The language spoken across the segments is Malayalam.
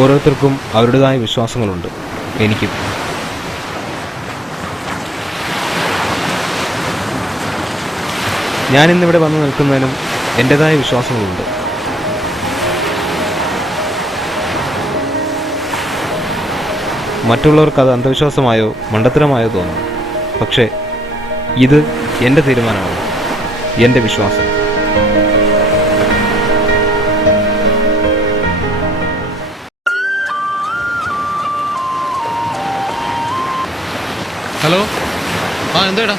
ഓരോരുത്തർക്കും അവരുടേതായ വിശ്വാസങ്ങളുണ്ട്. എനിക്കും. ഞാനിന്നിവിടെ വന്നു നിൽക്കുന്നതിനും എൻ്റെതായ വിശ്വാസങ്ങളുണ്ട്. മറ്റുള്ളവർക്ക് അത് അന്ധവിശ്വാസമായോ മണ്ടത്തരമായോ തോന്നും. പക്ഷേ ഇത് എൻ്റെ തീരുമാനമാണ്, എൻ്റെ വിശ്വാസം. ഹലോ, എന്താടാ?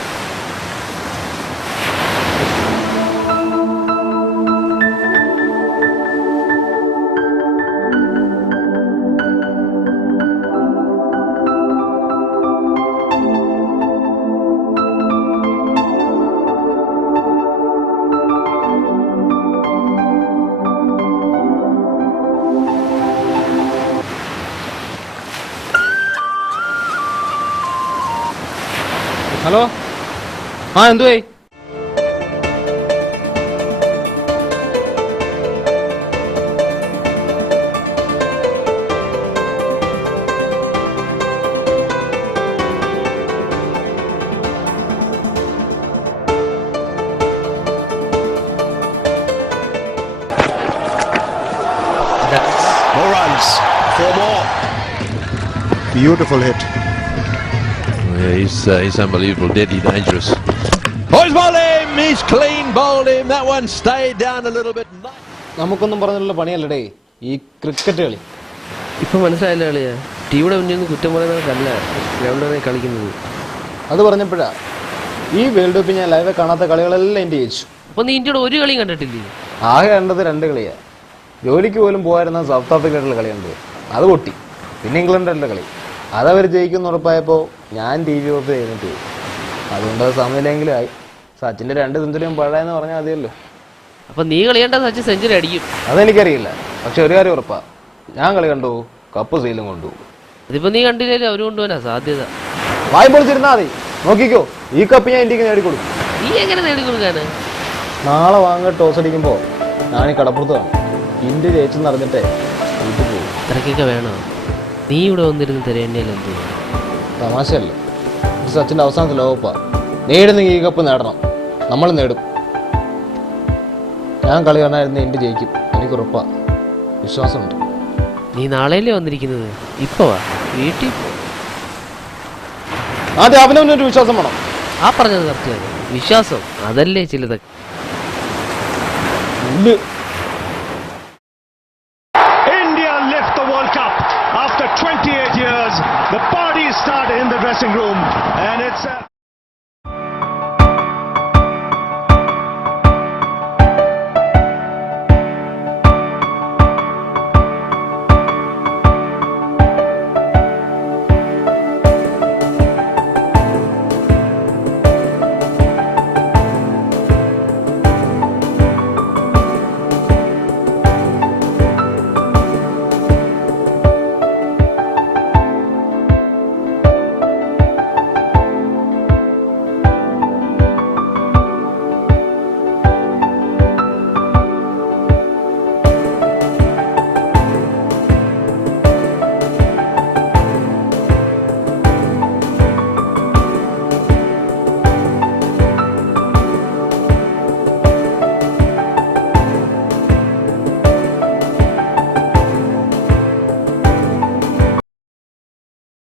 Hello, എന്തുവായി? More runs, 4 more. Beautiful hit. Yeah, he's unbelievable, deadly dangerous. Oh, he's bowled him! He's clean bowled him. That one stayed down a little bit. നമുക്കൊന്നും പറഞ്ഞുള്ള പണിയല്ലടേ ഈ ക്രിക്കറ്റ് കളി. ഇപ്പൊ മനസ്സിലായില്ല കളിയാ. ടീമിയുടെ മുന്നിൽ നിന്ന് കുറ്റം പറയുന്നവർക്കല്ല ഗ്രൗണ്ടിൽ കളിക്കുന്നത്. അത് പറഞ്ഞപ്പോഴാ ഈ വേൾഡ് കപ്പിൽ ഞാൻ ലൈവ് കാണാത്ത കളികളെല്ലാം ഇന്ത്യ ജയിച്ചു. അപ്പൊ നീ ഇന്ത്യയുടെ ഒരു കളിയും കണ്ടിട്ടില്ലേ? ആകെ കണ്ടത് 2 കളിയാ. ജോലിക്ക് പോലും പോകായിരുന്ന സൗത്ത് ആഫ്രിക്കയുടെ കളിയുണ്ട്, അത് പൊട്ടി. പിന്നെ ഇംഗ്ലണ്ടിൻ്റെ കളി, അതവർ ജയിക്കുന്ന ഉറപ്പായപ്പോൾ ഞാൻ TV ഓഫ് ചെയ്തിട്ട് പോയി. അതുകൊണ്ട് അത് സമയമെങ്കിലും ആയി. സച്ചിൻ്റെ 2 സെഞ്ചുറിയും പഴയെന്ന് പറഞ്ഞാൽ മതിയല്ലോ. അപ്പൊ നീ കളിയേണ്ട സച്ചിൻ സെഞ്ചുറി അടിക്കും. അതെനിക്കറിയില്ല, പക്ഷെ ഒരു കാര്യം ഉറപ്പാ, ഞാൻ കളി കണ്ടു, കപ്പ് സീലും കൊണ്ടുപോകും. അതിപ്പോ നീ കണ്ടില്ലേ, അവര് കൊണ്ടുപോകാനാ സാധ്യത. വായി പൊളിച്ചിരുന്നാ മതി, നോക്കിക്കോ, ഈ കപ്പ് ഞാൻ ഇന്ത്യക്ക് നേടിക്കൊടുക്കും. നീ എങ്ങനെ നേടിക്കൊടുക്കാന്? നാളെ വാങ്ങ ടോസ് അടിക്കുമ്പോൾ ഞാൻ ഈ കടപ്പുറത്ത് കാണും. ഇന്ത്യ ജയിച്ചെന്ന് അറിഞ്ഞിട്ടേ വീട്ടിൽ പോകും. ഇത്രയ്ക്കൊക്കെ വേണോ? നീ ഇവിടെ വന്നിരുന്ന് തരേണ്ടല്ലോ. എന്ത് തമാശയല്ലേ, ഇത് സച്ചിൻ്റെ അവസാനത്തെ ലോകകപ്പാ. നേടുന്നെങ്കിൽ ഈ കപ്പ് നേടണം, നമ്മൾ നേടും. ഞാൻ കളി കാണാതിരുന്ന ഇന്ത്യ ജയിക്കും, എനിക്ക് ഉറപ്പാ, വിശ്വാസമുണ്ട്. നീ നാളെയല്ലേ വന്നിരിക്കുന്നത്? ഇപ്പൊ വാ, വീട്ടിൽ പോ. ആദ്യം അവനവനൊരു വിശ്വാസം വേണം. ആ പറഞ്ഞത് കറക്റ്റ്. വിശ്വാസം അതല്ലേ ചിലതൊക്കെ. India lift the World Cup after 28 years. The parties start in the dressing room and it's